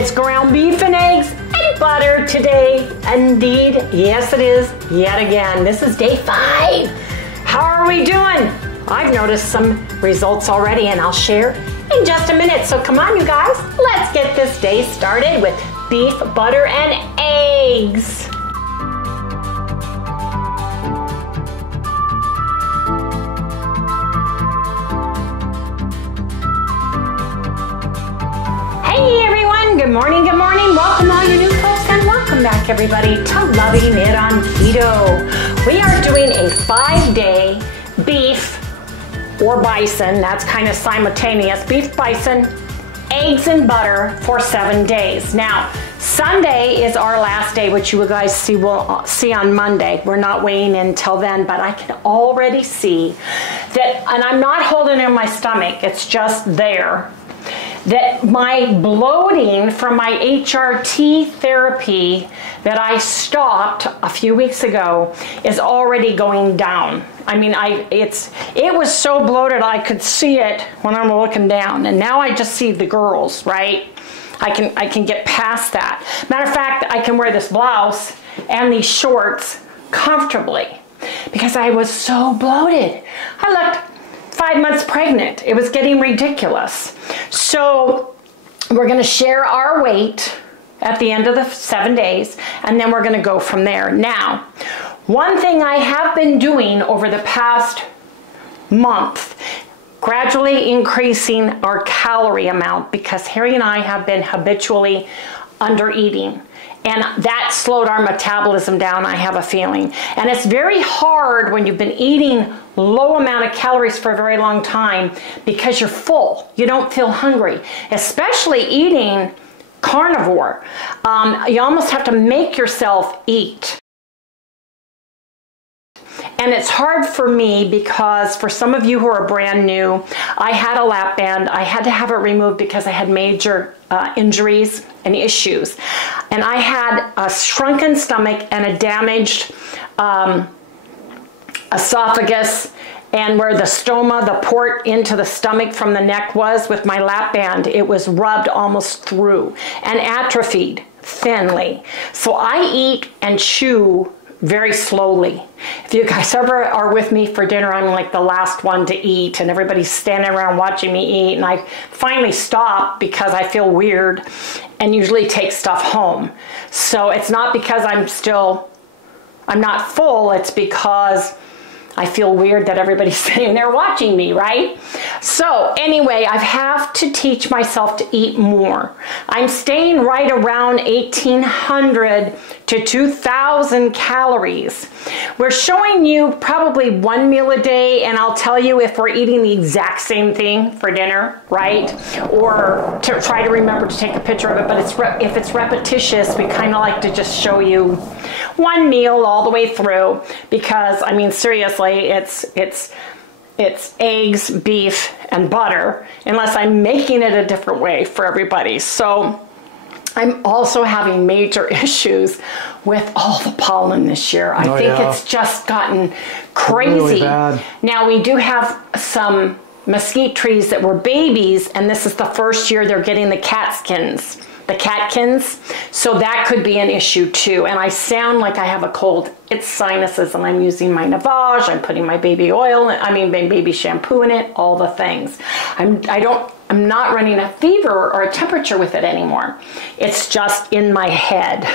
It's ground beef and eggs and butter today. Indeed, yes it is, yet again. This is day 5. How are we doing? I've noticed some results already and I'll share in just a minute. So come on you guys, let's get this day started with beef, butter, and eggs. Hey everyone, good morning, welcome all you new folks and welcome back everybody to Loving It on Keto. We are doing a 5-day beef or bison, that's kind of simultaneous, beef, bison, eggs and butter for 7 days. Now, Sunday is our last day, which you guys will see on Monday. We're not weighing in until then, but I can already see that, and I'm not holding it in my stomach, it's just there, that my bloating from my HRT therapy that I stopped a few weeks ago is already going down. I mean, it was so bloated I could see it when I'm looking down, and now I just see the girls, right? I can get past that. Matter of fact, I can wear this blouse and these shorts comfortably because I was so bloated. I looked 5 months pregnant. It was getting ridiculous. So we're gonna share our weight at the end of the 7 days, and then we're gonna go from there. Now, one thing I have been doing over the past month, gradually increasing our calorie amount because Harry and I have been habitually under eating. And that slowed our metabolism down, I have a feeling. And it's very hard when you've been eating low amount of calories for a very long time because you're full. You don't feel hungry, especially eating carnivore. You almost have to make yourself eat. And it's hard for me because for some of you who are brand new, I had a lap band. I had to have it removed because I had major injuries and issues. And I had a shrunken stomach and a damaged esophagus, and where the stoma, the port into the stomach from the neck was with my lap band, it was rubbed almost through and atrophied thinly. So I eat and chew very slowly. If you guys ever are with me for dinner, I'm like the last one to eat and everybody's standing around watching me eat, and I finally stop because I feel weird and usually take stuff home. So it's not because I'm not full, it's because I feel weird that everybody's sitting there watching me, right? So anyway, I have to teach myself to eat more. I'm staying right around 1,800 to 2,000 calories. We're showing you probably one meal a day, and I'll tell you if we're eating the exact same thing for dinner, right? Or to try to remember to take a picture of it, but if it's repetitious, we kind of like to just show you one meal all the way through because, I mean, seriously, it's eggs, beef, and butter, unless I'm making it a different way for everybody. So I'm also having major issues with all the pollen this year. I think it's just gotten crazy. Really bad. Now we do have some mesquite trees that were babies, and this is the first year they're getting the catkins. So that could be an issue too. And I sound like I have a cold. It's sinuses, and I'm using my Navage. I'm putting my baby oil, my baby shampoo in it, all the things. I'm not running a fever or a temperature with it anymore. It's just in my head.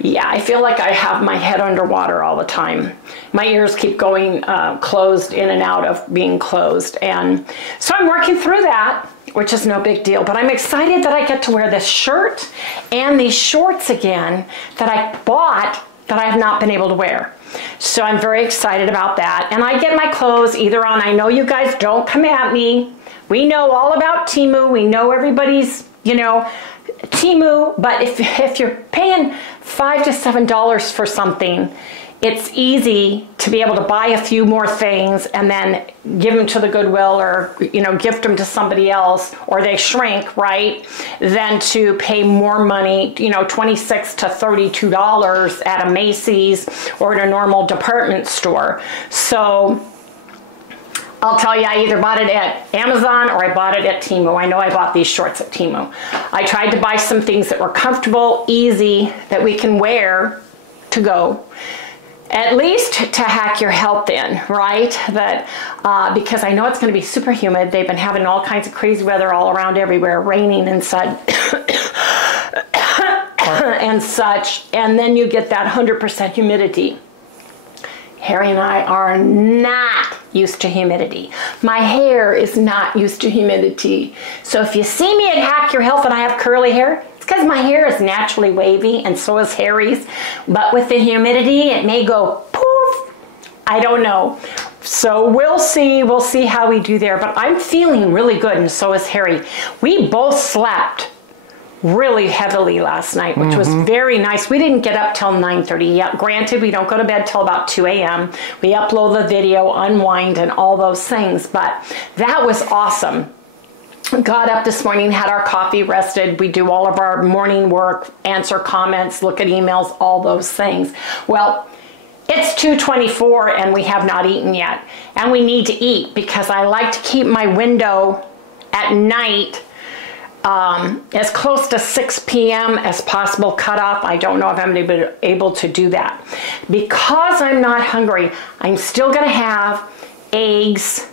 Yeah, I feel like I have my head underwater all the time. My ears keep going closed, in and out of being closed. And so I'm working through that, which is no big deal. But I'm excited that I get to wear this shirt and these shorts again that I bought that I have not been able to wear. So I'm very excited about that. And I get my clothes either on, I know you guys don't come at me. We know all about Temu. We know everybody's, Temu, but if you're paying $5 to $7 for something, it's easy to be able to buy a few more things and then give them to the Goodwill or, gift them to somebody else, or they shrink, right? Than to pay more money, $26 to $32 at a Macy's or at a normal department store. So I'll tell you, I either bought it at Amazon or I bought it at Temu. I know I bought these shorts at Temu. I tried to buy some things that were comfortable, easy, that we can wear to go. At least to hack your health in, right? That because I know it's going to be super humid. They've been having all kinds of crazy weather all around everywhere, raining and such. And such, and then you get that 100% humidity. Harry and I are not used to humidity. My hair is not used to humidity. So if you see me at Hack Your Health and I have curly hair, it's because my hair is naturally wavy and so is Harry's. But with the humidity, it may go poof. I don't know. So we'll see how we do there. But I'm feeling really good, and so is Harry. We both slept really heavily last night, which was very nice. We didn't get up till 9:30. Yeah, granted, we don't go to bed till about 2 a.m. We upload the video, unwind, and all those things, but that was awesome. Got up this morning, had our coffee, rested. We do all of our morning work, answer comments, look at emails, all those things. Well, it's 2:24 and we have not eaten yet. And we need to eat because I like to keep my window at night as close to 6 p.m. as possible cutoff. I don't know if I'm able to do that. Because I'm not hungry, I'm still going to have eggs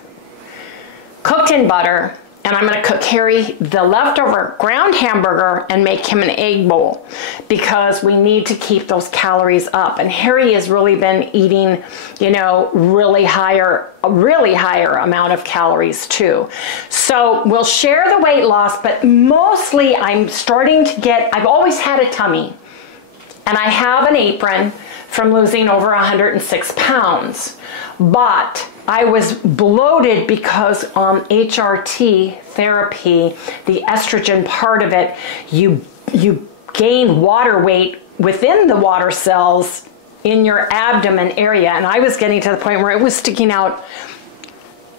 cooked in butter, and I'm going to cook Harry the leftover ground hamburger and make him an egg bowl because we need to keep those calories up. And Harry has really been eating, you know, really higher amount of calories too. So we'll share the weight loss, but mostly I'm starting to get, I've always had a tummy, and I have an apron from losing over 106 pounds. But I was bloated because HRT therapy, the estrogen part of it, you gain water weight within the water cells in your abdomen area. And I was getting to the point where it was sticking out.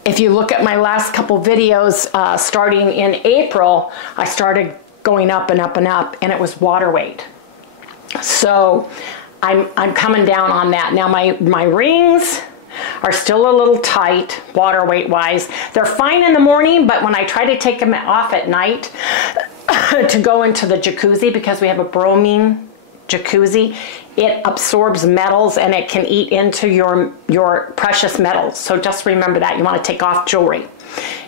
If you look at my last couple videos, starting in April, I started going up and up and up, and it was water weight. So I'm coming down on that. Now my rings are still a little tight water weight wise. They're fine in the morning, but when I try to take them off at night to go into the jacuzzi, because we have a bromine jacuzzi, it absorbs metals and it can eat into your precious metals. So just remember that. You want to take off jewelry.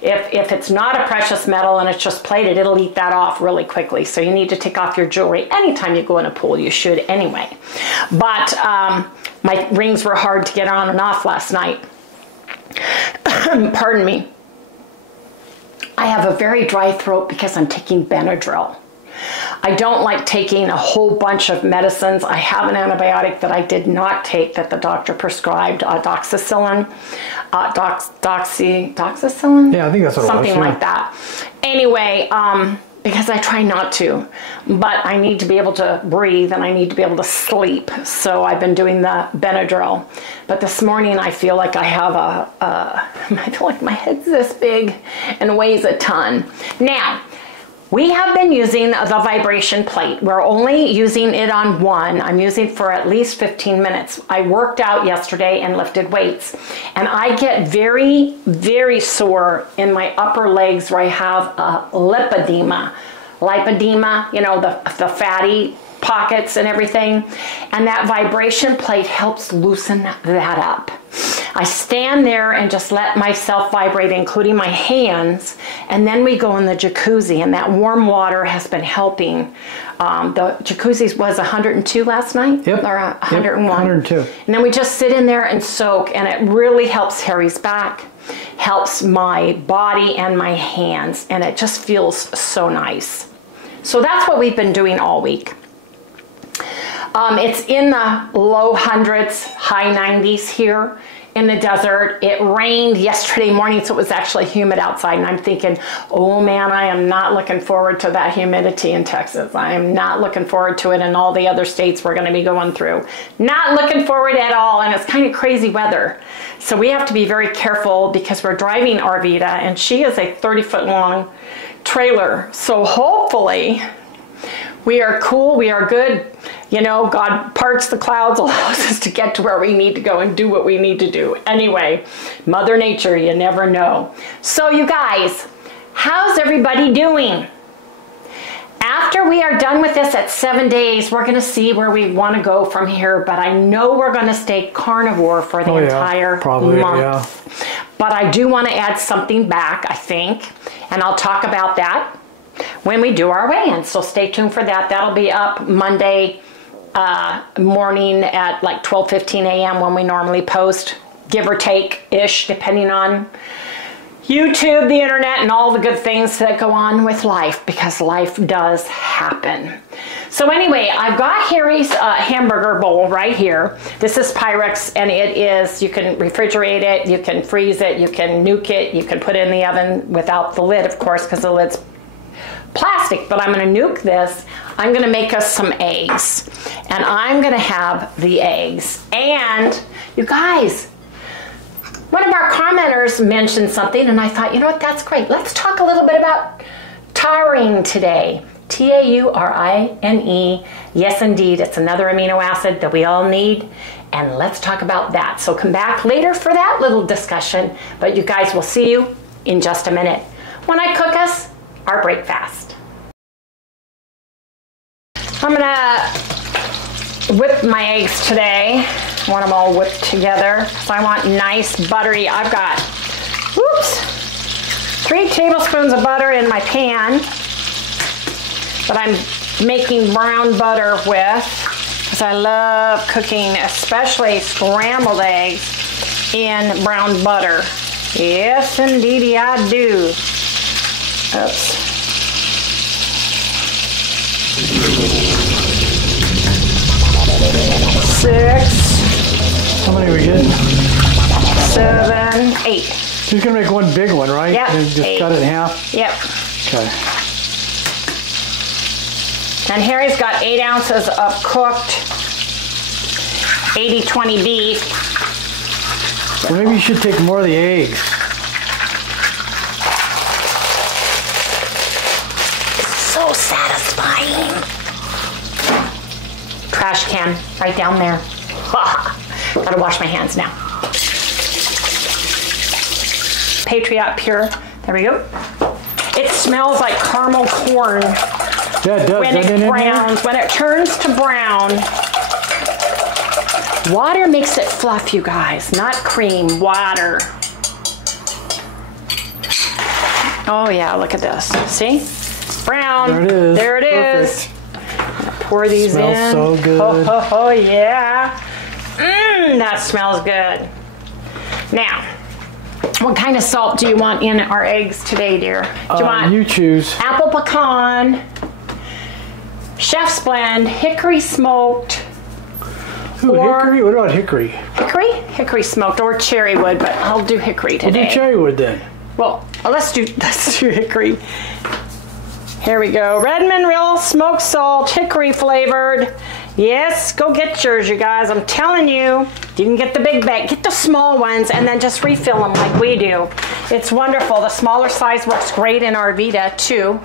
If it's not a precious metal and it's just plated, it'll eat that off really quickly. So you need to take off your jewelry anytime you go in a pool. You should anyway. But my rings were hard to get on and off last night. Pardon me. I have a very dry throat because I'm taking Benadryl. I don't like taking a whole bunch of medicines. I have an antibiotic that I did not take that the doctor prescribed, doxycycline. Doxycycline? Yeah, I think that's what something it was. Like that. Anyway, because I try not to, but I need to be able to breathe and I need to be able to sleep. So I've been doing the Benadryl. But this morning I feel like I have I feel like my head's this big and weighs a ton. Now, we have been using the vibration plate. We're only using it on one. I'm using it for at least 15 minutes. I worked out yesterday and lifted weights. And I get very, very sore in my upper legs where I have a lipedema. Lipedema, you know, the fatty pockets and everything. And that vibration plate helps loosen that up. I stand there and just let myself vibrate, including my hands, and then we go in the jacuzzi, and that warm water has been helping. The jacuzzi was 102 last night? Yep. Or 101? Yep, 102. And then we just sit in there and soak, and it really helps Harry's back, helps my body and my hands, and it just feels so nice. So that's what we've been doing all week. It's in the low hundreds, high 90s here in the desert. It rained yesterday morning, so it was actually humid outside, and I'm thinking, oh man, I am not looking forward to that humidity in Texas. I am not looking forward to it in all the other states we're going to be going through. Not looking forward at all, and it's kind of crazy weather. So we have to be very careful because we're driving Arvita, and she is a 30-foot long trailer. So hopefully we are cool, we are good. you know, God parts the clouds, allows us to get to where we need to go and do what we need to do. Anyway, Mother Nature, you never know. So you guys, how's everybody doing? After we are done with this at 7 days, we're going to see where we want to go from here. But I know we're going to stay carnivore for the entire month. Yeah. But I do want to add something back, I think. And I'll talk about that when we do our weigh-in. So stay tuned for that. That'll be up Monday morning at like 12:15 a.m. when we normally post, give or take-ish, depending on YouTube, the internet, and all the good things that go on with life, because life does happen. So anyway, I've got Harry's hamburger bowl right here. This is Pyrex, and it is, you can refrigerate it, you can freeze it, you can nuke it, you can put it in the oven without the lid, of course, because the lid's plastic. But I'm going to nuke this. I'm going to make us some eggs, and I'm going to have the eggs. And you guys, one of our commenters mentioned something, and I thought, you know what, that's great. Let's talk a little bit about taurine today. Taurine. Yes, indeed, it's another amino acid that we all need, and let's talk about that. So come back later for that little discussion, but you guys will see you in just a minute when I cook us our breakfast. I'm gonna whip my eggs today. I want them all whipped together because I want nice buttery. I've got, 3 tablespoons of butter in my pan that I'm making brown butter with, because I love cooking, especially scrambled eggs in brown butter. Yes, indeedy I do. Oops. Six. How many are we getting? 7, 8. She's gonna make one big one, right? Yep. And just 8. cut it in half? Yep. Okay. And Harry's got 8 ounces of cooked 80-20 beef. Well, maybe you should take more of the eggs. So satisfying. Trash can right down there. Gotta wash my hands now. Patriot Pure. There we go. It smells like caramel corn. Yeah, it does. When it browns, when it turns to brown. Water makes it fluff, you guys, not cream, water. Oh yeah, look at this. See? Brown. There it is. There it is. Pour these smells in. So good. Oh yeah. That smells good. Now, what kind of salt do you want in our eggs today, dear? Do you want? You choose. Apple pecan, chef's blend, hickory smoked. Ooh, hickory? What about hickory? Hickory? Hickory smoked, or cherry wood, but I'll do hickory today. We'll do cherry wood then. Well, let's do hickory. Here we go. Redmond Real Smoked Salt, hickory flavored. Yes, go get yours, you guys. I'm telling you, you can get the big bag. Get the small ones and then just refill them like we do. It's wonderful. The smaller size works great in our Vita too.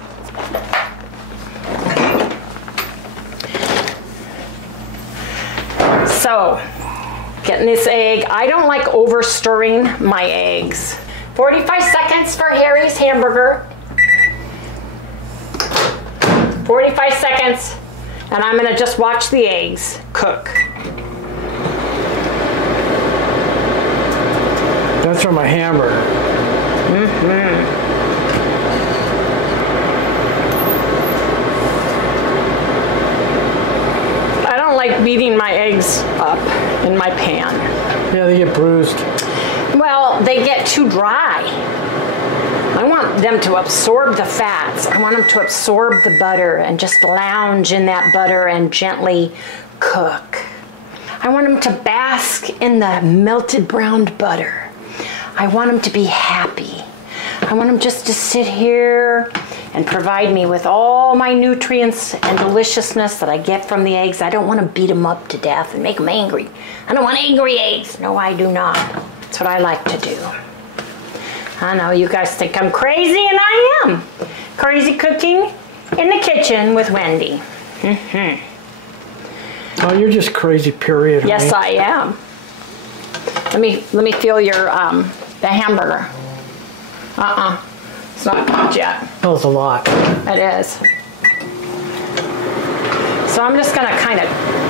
So, getting this egg. I don't like over stirring my eggs. 45 seconds for Harry's hamburger. 45 seconds, and I'm gonna just watch the eggs cook. That's from my hamburger. I don't like beating my eggs up in my pan. Yeah, they get bruised. Well, they get too dry. I want them to absorb the fats. I want them to absorb the butter and just lounge in that butter and gently cook. I want them to bask in the melted browned butter. I want them to be happy. I want them just to sit here and provide me with all my nutrients and deliciousness that I get from the eggs. I don't want to beat them up to death and make them angry. I don't want angry eggs. No, I do not. That's what I like to do. I know you guys think I'm crazy, and I am. Crazy cooking in the kitchen with Wendy. Oh, you're just crazy, period. Yes, I am. Let me feel your the hamburger. It's not cooked yet. That was a lot. It is. So I'm just gonna kind of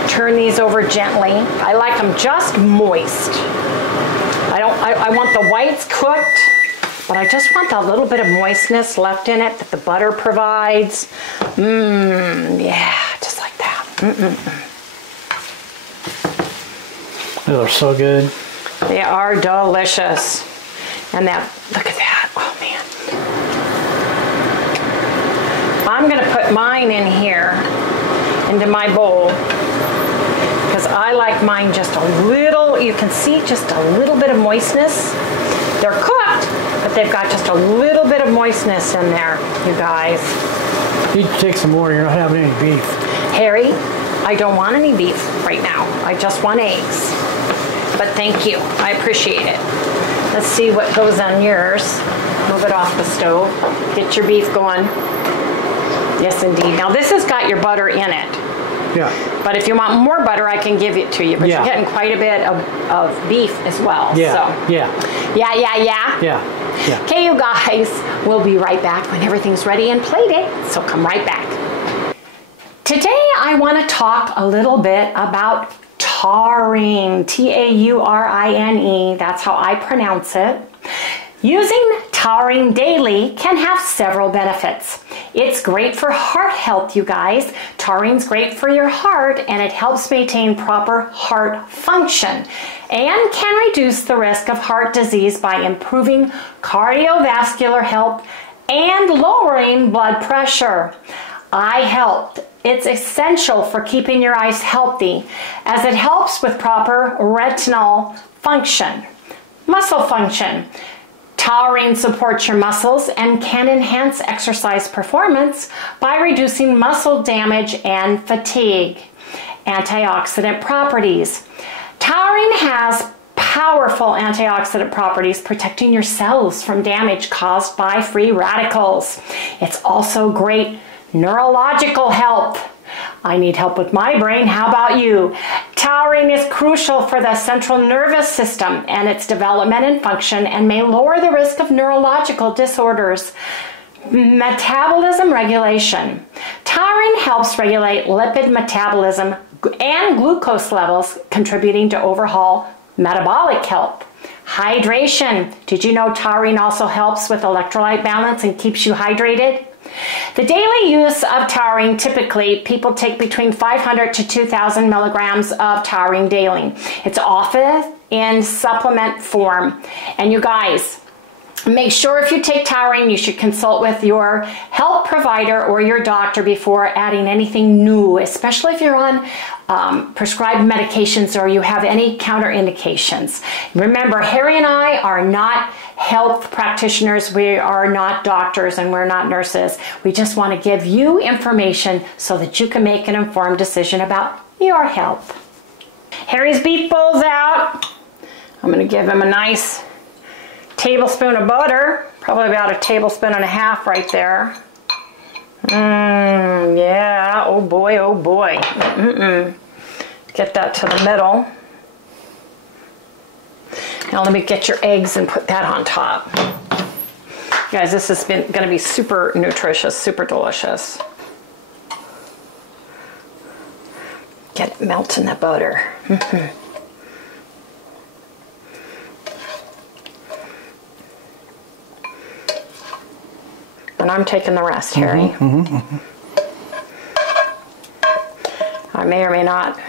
turn these over gently. I like them just moist. I want the whites cooked, but I just want a little bit of moistness left in it that the butter provides. Yeah, just like that. Those are so good. They are delicious. And that, look at that, oh man. I'm gonna put mine in here, into my bowl, because I like mine just a little, you can see just a little bit of moistness. They're cooked, but they've got just a little bit of moistness in there, you guys. You need to take some more, you're not having any beef. Harry, I don't want any beef right now. I just want eggs. But thank you, I appreciate it. Let's see what goes on yours. Move it off the stove. Get your beef going. Yes, indeed. Now this has got your butter in it. Yeah. But if you want more butter, I can give it to you. But yeah. You're getting quite a bit of beef as well. Yeah. So. Yeah. Yeah. Yeah. Yeah. Okay, you guys. We'll be right back when everything's ready and plated. So come right back. Today I want to talk a little bit about taurine. Taurine. That's how I pronounce it. Using taurine daily can have several benefits. It's great for heart health, you guys. Taurine's great for your heart, and it helps maintain proper heart function and can reduce the risk of heart disease by improving cardiovascular health and lowering blood pressure. Eye health. It's essential for keeping your eyes healthy as it helps with proper retinal function. Muscle function. Taurine supports your muscles and can enhance exercise performance by reducing muscle damage and fatigue. Antioxidant properties. Taurine has powerful antioxidant properties protecting your cells from damage caused by free radicals. It's also great neurological health. I need help with my brain. How about you? Taurine is crucial for the central nervous system and its development and function, and may lower the risk of neurological disorders. Metabolism regulation. Taurine helps regulate lipid metabolism and glucose levels, contributing to overall metabolic health. Hydration. Did you know taurine also helps with electrolyte balance and keeps you hydrated? The daily use of taurine, typically people take between 500 to 2,000 milligrams of taurine daily. It's often in supplement form. And you guys, make sure if you take taurine, you should consult with your health provider or your doctor before adding anything new, especially if you're on prescribed medications or you have any counterindications. Remember, Harry and I are not health practitioners. We are not doctors and we're not nurses. We just want to give you information so that you can make an informed decision about your health. Harry's beef bowl's out. I'm going to give him a nice tablespoon of butter, probably about a tablespoon and a half right there. Yeah, oh boy, oh boy. Get that to the middle. Now let me get your eggs and put that on top. Guys, this has been going to be super nutritious, super delicious. Get it melting the butter. And I'm taking the rest, Harry. I may or may not.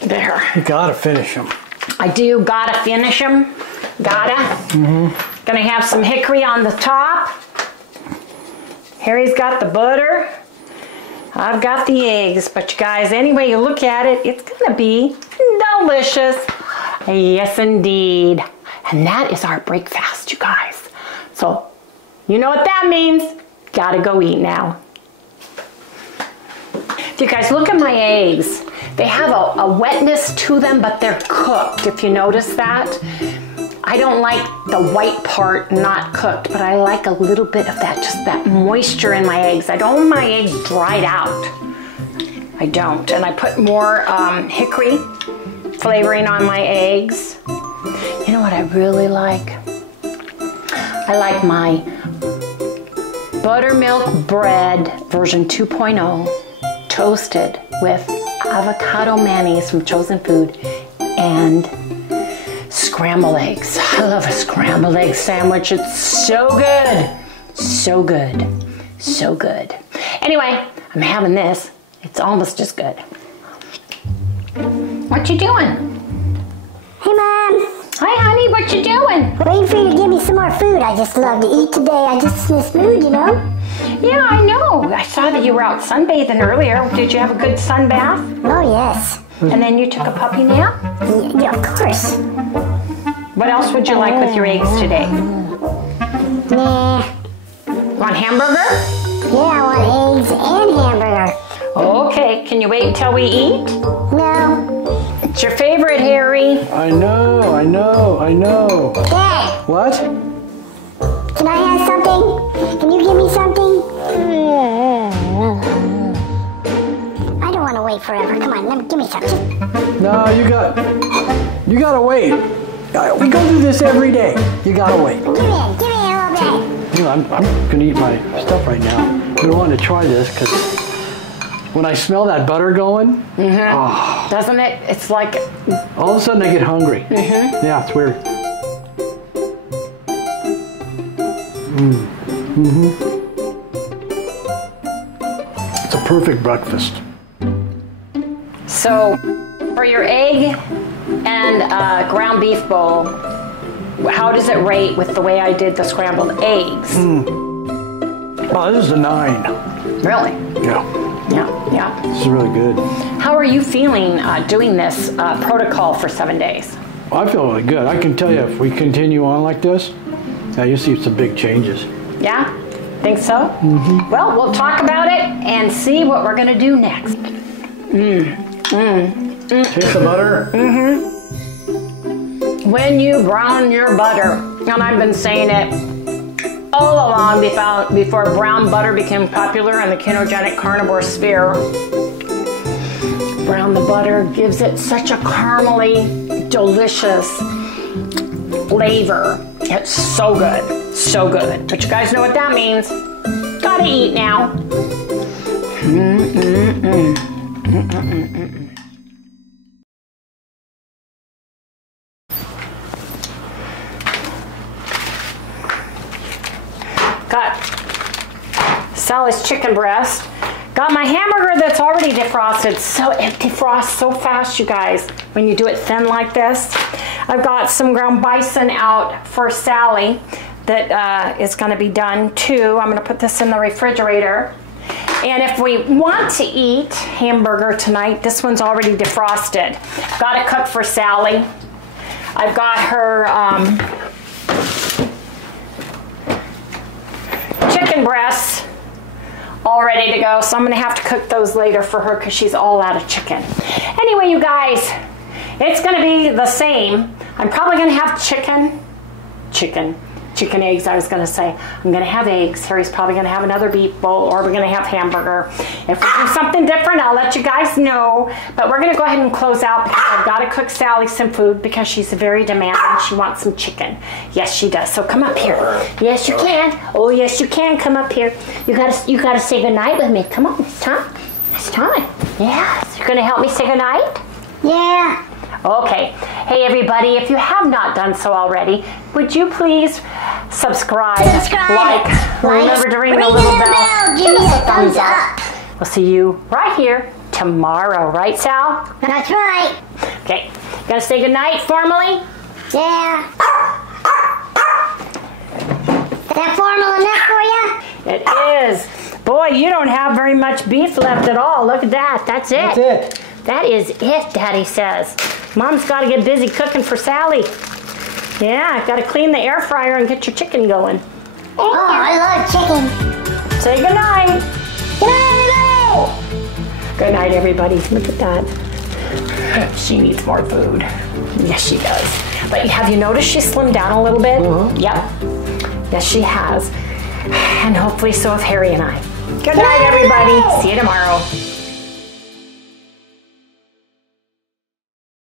There. You gotta finish them. I do gotta finish them. Gotta. Gonna have some hickory on the top. Harry's got the butter. I've got the eggs. But you guys, any way you look at it, it's gonna be delicious. Yes, indeed. And that is our breakfast, you guys. So, you know what that means. Gotta go eat now. If you guys look at my eggs, they have a wetness to them, but they're cooked, if you notice that. I don't like the white part not cooked, but I like a little bit of that, just that moisture in my eggs. I don't want my eggs dried out. I don't. And I put more hickory flavoring on my eggs. You know what I really like? I like my buttermilk bread version 2.0 toasted with avocado mayonnaise from Chosen Food and scrambled eggs. I love a scrambled egg sandwich. It's so good. So good. So good. Anyway, I'm having this. It's almost as good. What you doing? Hey, Mom. Hi, honey. What you doing? Waiting for you to give me some more food. I just love to eat today. I just in this mood, you know? Yeah, I know. I saw that you were out sunbathing earlier. Did you have a good sun bath? Oh, yes. And then you took a puppy nap? Yeah, of course. What else would you like with your eggs today? Nah. Want hamburger? Yeah, I want eggs and hamburger. Okay, can you wait until we eat? No. It's your favorite, Harry. I know, I know, I know. Dad, What? can I have something? Can you give me something? I don't want to wait forever. Come on, give me something. No, you gotta wait. We go through this every day. You gotta wait. Give me a little bit. You know, I'm gonna eat my stuff right now. I've been wanting to try this because when I smell that butter going, Doesn't it? It's like, all of a sudden I get hungry. Yeah, it's weird. It's a perfect breakfast. so for your egg and ground beef bowl, how does it rate with the way I did the scrambled eggs? Oh, this is a 9. Really? Yeah, Yeah. this is really good. How are you feeling doing this protocol for 7 days? I feel really good. I can tell you, if we continue on like this, now you'll see some big changes. Yeah? Think so? Well, we'll talk about it and see what we're going to do next. Taste the butter? When you brown your butter, and I've been saying it all along before brown butter became popular in the ketogenic carnivore sphere. Brown the butter gives it such a caramely, delicious flavor. It's so good, so good. But you guys know what that means. Gotta eat now. Got Sally's chicken breast. Got my hamburger that's already defrosted. So it defrosts so fast, you guys, when you do it thin like this. I've got some ground bison out for Sally that is going to be done too. I'm going to put this in the refrigerator. And if we want to eat hamburger tonight, this one's already defrosted. Got to cook for Sally. I've got her chicken breasts all ready to go, so I'm gonna have to cook those later for her because she's all out of chicken. Anyway, you guys, it's gonna be the same. I'm probably gonna have chicken eggs, I was gonna say. I'm gonna have eggs. Harry's probably gonna have another beef bowl, or we're gonna have hamburger. If we do something different, I'll let you guys know. But we're gonna go ahead and close out because I've gotta cook Sally some food because she's very demanding. She wants some chicken. Yes, she does. So come up here. Yes, you can. Oh, yes, you can. Come up here. You gotta say goodnight with me. Come on, it's time. It's time. Yes. You're gonna help me say goodnight? Yeah. Okay. Hey, everybody, if you have not done so already, would you please subscribe, like, remember to ring the little bell, give me a thumbs up. We'll see you right here tomorrow, right, Sal? That's right. Okay. Gonna say goodnight formally? Yeah. Is that formal enough for you? It is. Boy, you don't have very much beef left at all. Look at that. That's it. That's it. That is it, Daddy says. Mom's got to get busy cooking for Sally. Yeah, got to clean the air fryer and get your chicken going. Oh, I love chicken. Say goodnight. Good night, everybody. Good night, everybody. Look at that. She needs more food. Yes, she does. But have you noticed she slimmed down a little bit? Yep. Yes, she has. And hopefully so have Harry and I. Good night, everybody. See you tomorrow.